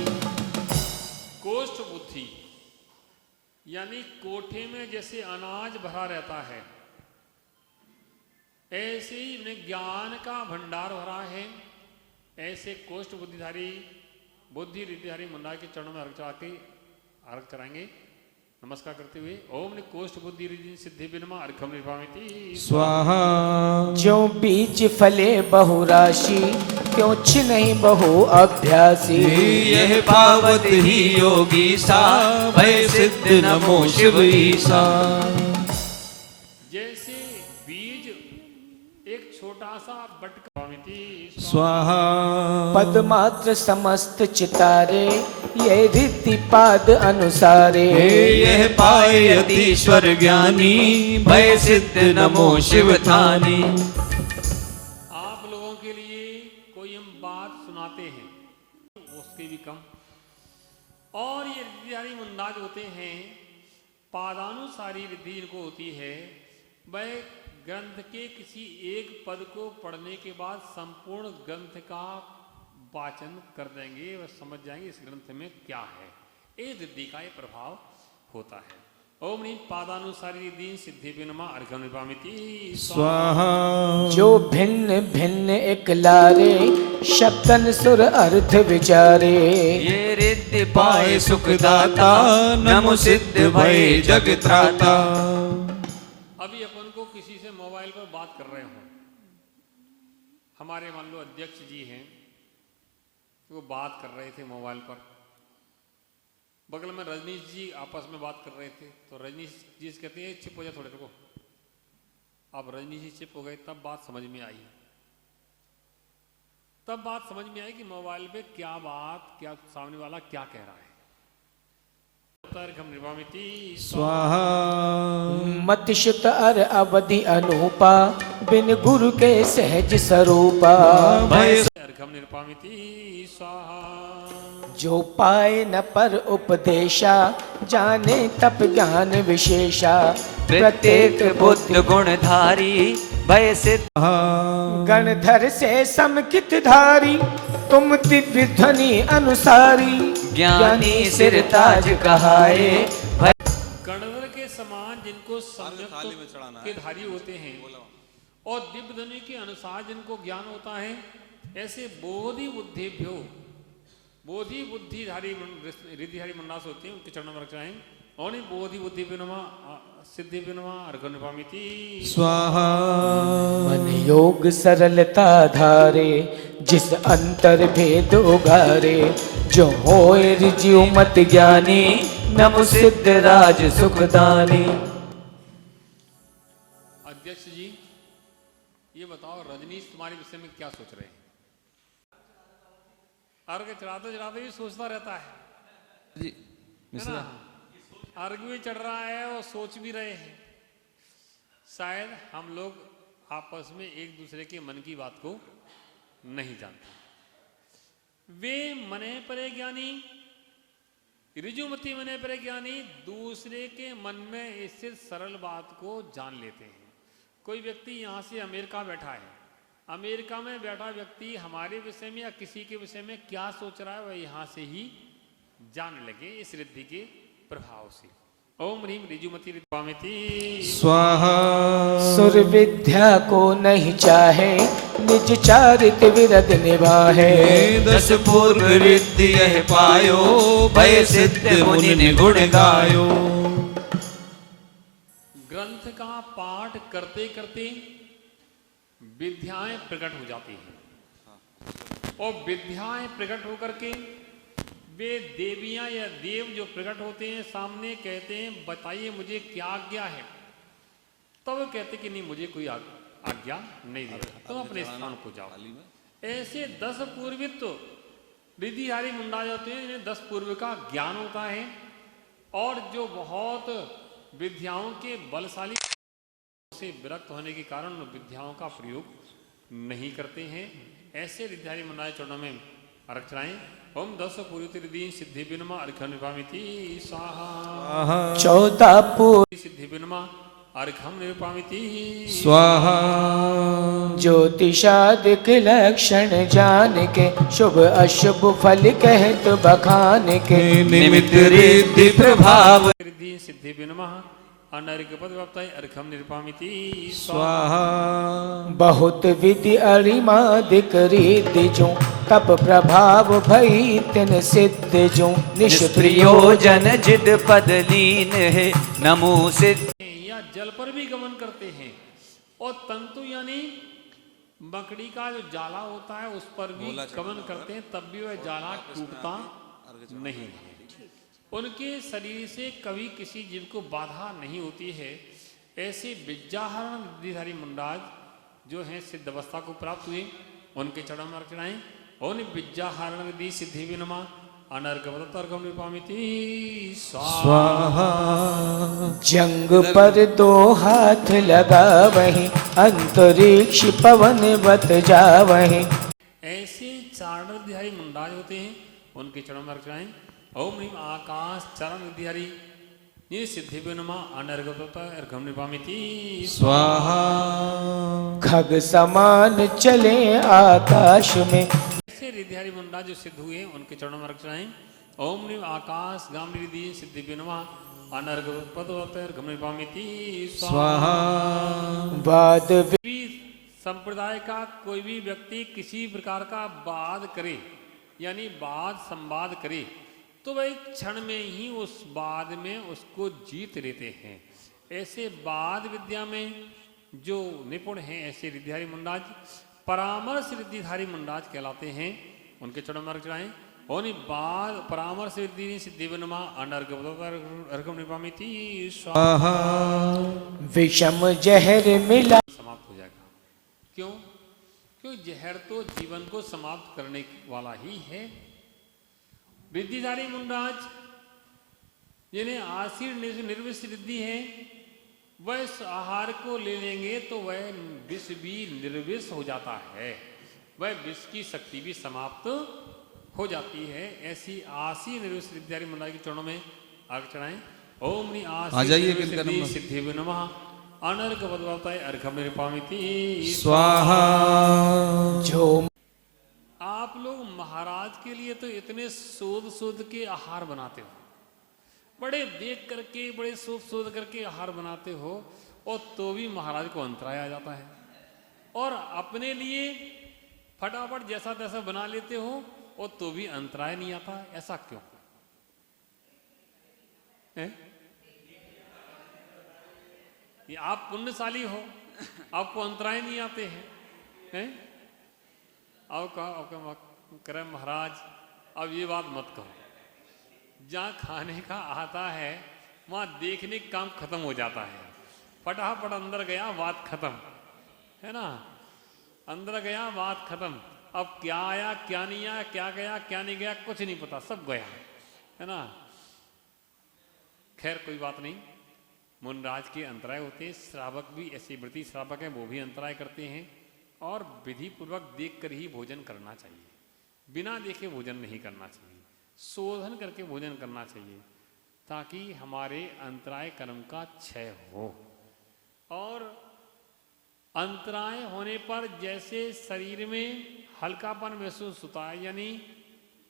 कोष्ठ बुद्धि यानी कोठे में जैसे अनाज भरा रहता है ऐसे ही इन्हें ज्ञान का भंडार भरा है। ऐसे कोष्ठ बुद्धिधारी बुद्धि रिद्धिधारी मुंडा के चरणों में अर्घ चढ़ाएंगे नमस्कार करते हुए। ओम ने कोष्ठ बुद्धि रिद्धि सिद्धि नमः। अर्घम निरूपामिति स्वाहा। जो बीज फले बहुराशि क्यों छिनहि बहु अभ्यासी। यह पावत ही योगी सा भय सिद्ध नमो शिव ईसा। जैसे बीज एक छोटा सा बटका स्वाहा। पदमात्र समस्त चितारे ये रीति पाद अनुसारे। यह पाए यतीश्वर ज्ञानी भय सिद्ध नमो शिव थानी। आप लोगों के लिए कोई हम बात सुनाते हैं उसके भी कम। और ये रिद्धिधारी मुंडाज होते हैं पादानुसारी रिद्धि इनको होती है। वह ग्रंथ के किसी एक पद को पढ़ने के बाद संपूर्ण ग्रंथ का वाचन कर देंगे। वह समझ जाएंगे इस ग्रंथ में क्या है। इस रिद्धि का ये प्रभाव होता है। ओम ह्रीं पादानुसारी रिद्धि सिद्धेभ्यो नमः। अर्घम निरूपामिति स्वाहा। जो भिन्न भिन्न एक लारे शब्दन सुर अर्थ विचारे। ये रिद्धि पाए सुखदाता नमो सिद्ध भय जगत्राता। अभी अपन को किसी से मोबाइल पर बात कर रहे हो, हमारे मान लो अध्यक्ष जी हैं वो बात कर रहे थे मोबाइल पर। बगल में रजनीश जी आपस में बात कर रहे थे तो रजनीश जी से कहते हैं चिप हो जा थोड़े रुको। अब रजनीश जी चिप हो गए तब बात समझ में आई। तब बात समझ में आई कि मोबाइल पे क्या बात क्या सामने वाला क्या कह रहा है। स्वाहा। मत शुत अर अवधि अनुपा बिन गुरु के सहज स्वरूपा। अर्घम निरूपामिति स्वाहा। जो पाए न पर उपदेशा जाने तप ज्ञान विशेषा। प्रत्येक बुद्ध गुणधारी भय सिद्ध। गणधर से समकित धारी तुम दिव्य ध्वनि अनुसारी। ज्ञानी सिर ताज कहाए। गणधर के समान जिनको सम्यक के धारी होते हैं और दिव्य ध्वनि के अनुसार जिनको ज्ञान होता है ऐसे बोधि बुद्धिभ्यो बोधि बुद्धिधारी रिद्धिधारी मन्नास होते हैं उनके चरणों में रख जाएं। ओनि बोधि बुद्धि विनमा सिद्धि विनमा अर्घ्य निपामिति स्वाहा। मन योग सरलता धारे, जिस अंतर भेद उगारे, जो होए ऋजु मत ज्ञानी, नमो सिद्ध राज सुखदानी। अध्यक्ष जी, ये बताओ रजनीश तुम्हारे विषय में क्या सोच रहे हैं? अर्घ चढ़ाते चढ़ाते भी सोचता रहता है जी है ना? अर्घ भी चढ़ रहा है और सोच भी रहे हैं। शायद हम लोग आपस में एक दूसरे के मन की बात को नहीं जानते। वे मने परे ज्ञानी, ऋजुमति मने परे ज्ञानी दूसरे के मन में स्थित सरल बात को जान लेते हैं। कोई व्यक्ति यहाँ से अमेरिका बैठा है, अमेरिका में बैठा व्यक्ति हमारे विषय में या किसी के विषय में क्या सोच रहा है वह यहाँ से ही जान लगे इस रिद्धि के प्रभाव से। ओम ह्रीम ऋजुमति ऋद्वामिति स्वाहा। सुर विद्या को नहीं चाहे, निज चारित विरद निभाहे। दस पूर्व रिद्धि यह पायो, भय सिद्ध मुनि ने गुण गायो। ग्रंथ का पाठ करते करते विद्याएं प्रकट हो जाती हैं और विद्याएं प्रकट होकर के वे देवियां या देव जो प्रकट होते हैं सामने कहते हैं बताइए मुझे क्या आज्ञा है। तब कहते कि नहीं मुझे कोई आज्ञा नहीं दे रहा, तुम अपने स्थान को जाओ। ऐसे 10 पूर्वित रिद्धिधारी मुंडाज होते हैं जिन्हें 10 पूर्व का ज्ञान होता है और जो बहुत विद्याओं के बलशाली से विरक्त होने के कारण विद्याओं का प्रयोग नहीं करते हैं। ऐसे रिद्धिधारी मुंडाज चरणों में अर्घ चढ़ाएं। ओम 10 पूर्व रिद्धि सिद्धि विनमा अर्घ्य निपामिति स्वाहा। 14 पूर्व सिद्धि विनमा अर्घ्यम निपामिति स्वाहा। ज्योतिषादिक लक्षण जान के, शुभ अशुभ फल कहत बखान के। निमित्त रिद्धि प्रभाव रिद्धि सिद्धि विनमा अनर्घ्य पद प्राप्ताय अर्घ्यम निपामिति स्वाहा। बहुत विधि अरिमादिक रिद्धि जो, तप प्रभाव भई तिन सिद्ध जो। निष्प्रयोजन जिद पद लीन है, नमो सिद्ध। या जल पर भी गमन करते हैं और तंतु यानी मकड़ी का जो जाला होता है उस पर भी गमन करते हैं, तब भी वह जाला टूटता नहीं है। उनके शरीर से कभी किसी जीव को बाधा नहीं होती है। ऐसे विद्याहरण रिद्धिधारी मुंडाज जो हैं सिद्ध अवस्था को प्राप्त हुए उनके चरणों में अर्घ चढ़ाएं। ओम विद्याहरण रिद्धि सिद्धि विनमा अनर्घ्यम निपामिति स्वाहा। जंग पर 2 हाथ लगा वहीं, अंतरिक्ष पवन बत जा वहीं। ऐसे 4 रिद्धिधारी मुंडाज होते हैं उनके चरणों में अर्घ चढ़ाएं। ओम ह्रीम आकाश चरण रिद्धिधारी ये सिद्धि विनमा अनर्घ्यम निपामिति स्वाहा। खग समान चले आकाश में, ऐसे रिद्धिधारी मुंडा जो सिद्ध हुए उनके चरणों में अर्घ चढ़ाएं। ओम ह्रीम आकाश गाम रिद्धि सिद्धि विनमा अनर्घ्यम निपामिति स्वाहा। वाद संप्रदाय का कोई भी व्यक्ति किसी प्रकार का वाद करे यानी वाद संवाद करे तो वह एक क्षण में ही उस वाद में उसको जीत लेते हैं। ऐसे वाद विद्या में जो निपुण हैं ऐसे रिद्धिधारी मुंडाज परामर्श रिद्धिधारी मुंडाज कहलाते हैं। उनके चरणों में अर्घ चढ़ाएं। ओनि बाद परामर्श रिद्धि सिद्धि विनमा अनर्घ्यम निपामिति स्वाहा। विषम जहर मिला, समाप्त हो जाएगा। क्यों? क्यों जहर तो जीवन को समाप्त करने वाला ही है। रिद्धिधारी मुंडाज जिन्हें आशीर निर्विष रिद्धि है वह इस आहार को ले लेंगे तो वह विष भी निर्विष हो जाता है, वह विष की शक्ति भी समाप्त हो जाती है। ऐसी आशीर निर्विष रिद्धिधारी मुंडाज के चरणों में अर्घ चढ़ाएं। ओम नी आशीर सिद्धि विनमा अनर्घ्यम अर्घ्यम निपामिति स्वाहा। जो आप लोग महाराज के लिए तो इतने शोध के आहार बनाते हो, बड़े देख करके बड़े शोध करके आहार बनाते हो और तो भी महाराज को अंतराय आ जाता है और अपने लिए फटाफट जैसा तैसा बना लेते हो और तो भी अंतराय नहीं आता। ऐसा क्यों है? ये आप पुण्यशाली हो, आपको अंतराय नहीं आते हैं? अब कहो करे महाराज अब ये बात मत कहो, जहाँ खाने का आता है वहाँ देखने का काम खत्म हो जाता है, फटाफट अंदर गया बात खत्म, है ना? अंदर गया बात खत्म। अब क्या आया क्या नहीं आया, क्या गया क्या नहीं गया, कुछ नहीं पता, सब गया, है ना? खैर कोई बात नहीं, मुनराज के अंतराय होते हैं, श्रावक भी ऐसे व्रती श्रावक हैं वो भी अंतराय करते हैं, और विधि पूर्वक देख कर ही भोजन करना चाहिए, बिना देखे भोजन नहीं करना चाहिए, शोधन करके भोजन करना चाहिए, ताकि हमारे अंतराय कर्म का क्षय हो। और अंतराय होने पर जैसे शरीर में हल्कापन महसूस होता है, यानी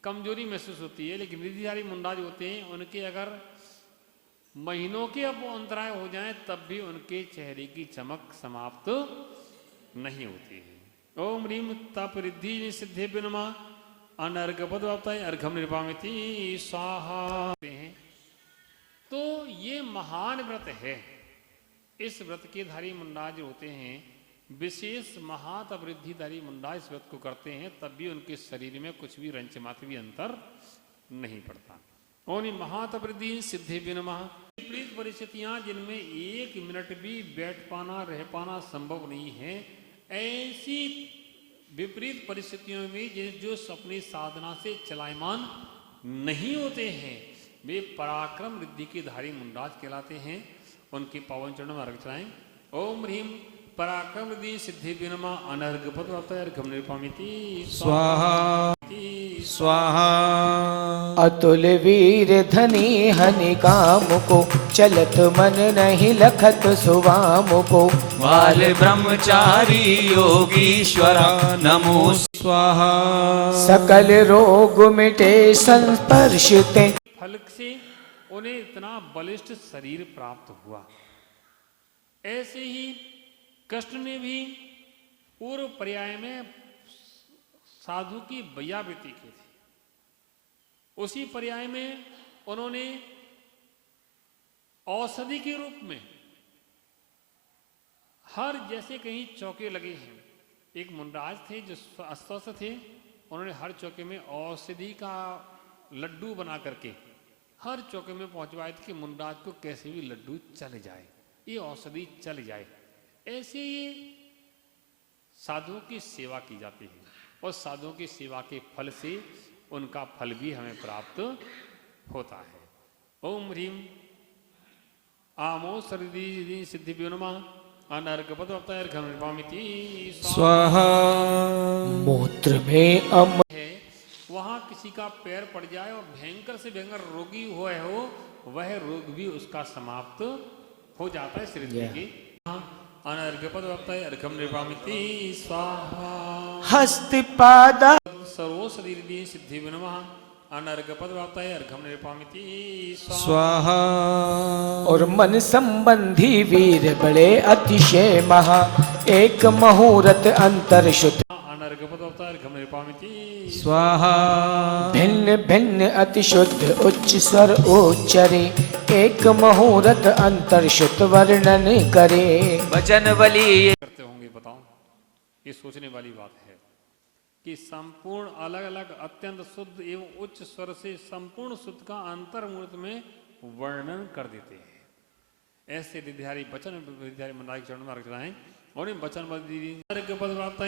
कमजोरी महसूस होती है, लेकिन विधिधारी मुंडाज होते हैं उनके अगर महीनों के अब अंतराय हो जाएं तब भी उनके चेहरे की चमक समाप्त नहीं होती है। ओम ह्रीम तपरिद्धि सिद्धे बिनमा अनर्घपद अर्घम निर्वामिति स्वाहा। तो ये महान व्रत है, इस व्रत के धारी मुंडाज होते हैं, विशेष महातपरिद्धिधारी मुंडा इस व्रत को करते हैं, तब भी उनके शरीर में कुछ भी रंच मात्र भी अंतर नहीं पड़ता। ओनी महातपरिद्धि सिद्धि बिनमा। विपरीत परिस्थितियां जिनमें एक मिनट भी बैठ पाना रह पाना संभव नहीं है, ऐसी विपरीत परिस्थितियों में जो अपनी साधना से चलायमान नहीं होते हैं वे पराक्रम रिद्धि के धारी मुंडाज कहलाते हैं। उनके पावन चरणों में अर्घ चढ़ाएं। ओम ह्रीम पराक्रम रिद्धि सिद्धि बिनमा अनर्घपद अर्घम निर्वामिति स्वाहा स्वाहा। अतुल वीर धनी हनि काम को, चलत मन नहीं लखत सुवाम को। बाल ब्रह्मचारी योगीश्वरा नमो स्वाहा। सकल रोग मिटे संस्पर्शते। फल से उन्हें इतना बलिष्ठ शरीर प्राप्त हुआ। ऐसे ही कृष्ण ने भी पूर्व पर्याय में साधु की बयावृत्ति की थी, उसी पर्याय में उन्होंने औषधि के रूप में हर जैसे कहीं चौके लगे हैं, एक मुंडाज थे जो अस्वस्थ थे, उन्होंने हर चौके में औषधि का लड्डू बना करके हर चौके में पहुंचवाए थे कि मुंडाज को कैसे भी लड्डू चल जाए, ये औषधि चल जाए। ऐसे ही साधुओं की सेवा की जाती है और साधुओं की सेवा के फल से उनका फल भी हमें प्राप्त होता है। ओम ह्रीम आमो सर्दी सिद्धि नमः अनर्घपद अर्घम निर्वामिति स्वाहा। मूत्र में अम है, वहां किसी का पैर पड़ जाए और भयंकर से भयंकर रोगी हुआ हो, वह रोग भी उसका समाप्त हो जाता है शरीर के। अनर्घपद अर्घम निर्वामिति स्वाहा। हस्तिपादा सर्वो शरीर सिद्धि नमः अनर्घपद अर्घम निर्वामिति स्वाहा। और मन संबंधी वीर बड़े अतिशय महा, एक मुहूर्त अंतर शुद्ध। अनर्घपद अर्घम निर्वामिति स्वाहा। भिन्न भिन्न अति शुद्ध उच्च स्वर उच्चरे, एक मुहूर्त अंतर शुद्ध वर्णन करे। वचन बलि करते होंगे, बताओ, ये सोचने वाली बात है कि संपूर्ण अलग अलग अत्यंत शुद्ध एवं उच्च स्वर से संपूर्ण शुद्ध का अंतर मुहूर्त में वर्णन कर देते हैं। ऐसे विद्यारी वचन विद्यारी मंडाई चरण में अर्घ चढ़ाएं और वचन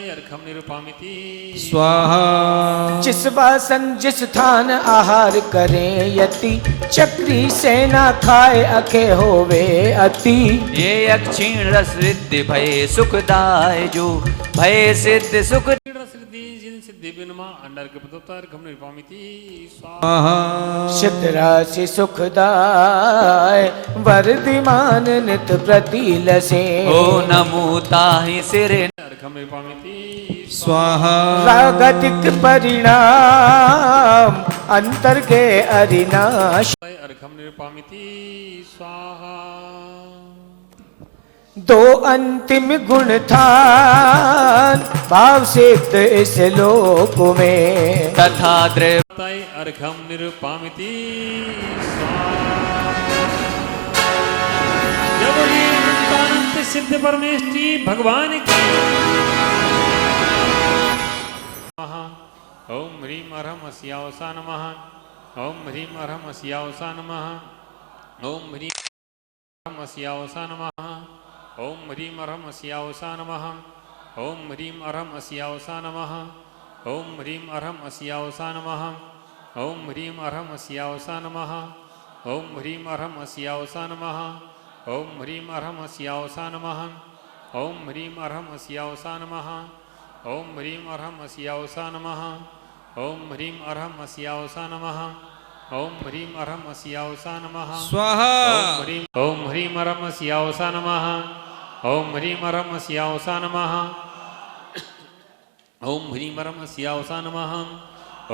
अर्घम निरूपामिति स्वाहा। जिस वासन जिस स्थान आहार करे यति, चक्री सेना खाए अखे होवे अति। ये अक्षीण रस रिद्धि भय सुखदाय जो, भय सिद्ध सुख सिद्धि बिनमा अर्घम निरूपामिति स्वाहा। सिद्ध राशि सुखदाय वर्धिमान नित प्रतिलसे। ओ नमो ताहि सिरे अर्घम निरूपामिति स्वाहा। रागतिक परिणाम अंतर के अरिनाश। अर्घम निरूपामिति स्वाहा। दो अंतिम गुण था भाव सिद्ध इस लोक में, तथा द्रव अर्घम निरूपामिति स्वाहा। जब सिद्ध परमेष्ठी भगवान की ओम ह्रीं अरहम अस्यावसा नमः ओम ह्रीं अरहम अस्यावसा नमः ओम ह्रीं अरहम अस्यावसा नमः ओम ह्रीं अरहम अस्यावसा नमः ओम ह्रीं अरहम अस्यावसा नमः ओम ह्रीं अरहम अस्यावसा नमः ओम ह्रीं अरहम अस्यावसा नमः ओम ह्रीं अरहम अस्यावसा नमः ओम ह्रीं अरहम अस्यावसा नमः ओम ह्रीं अरहम अस्यावसा नमः ओम ह्रीं अरहम अस्यावसा नमः ओम ह्रीं अरहम अस्यावसा नमः ओम ह्रीं अरहम अस्यावसा नमः स्वाहा ओम ह्रीं अरहम अस्यावसा नमः ओम ह्रीं अरहम अस्यावसा नमः ओम ह्रीं अरहम अस्यावसा नमः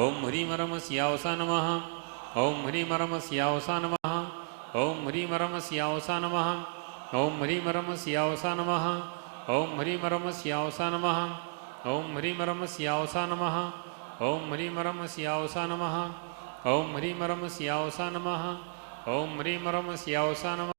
ओम ह्रीं अरहम अस्यावसा नमः ओम ह्रीं अरहम अस्यावसा नमः ओम ह्रीं अरहम अस्यावसा नमः ओम ह्रीं अरहम अस्यावसा नमः ओम ह्रीं अरहम अस्यावसा नमः ओम ह्रीं अरहम अस्यावसा नमः ओम ह्रीं अरहम अस्यावसा नमः ओम ह्रीं अरहम अस्यावसा नमः ओम ह्रीं अरहम अस्यावसा नमः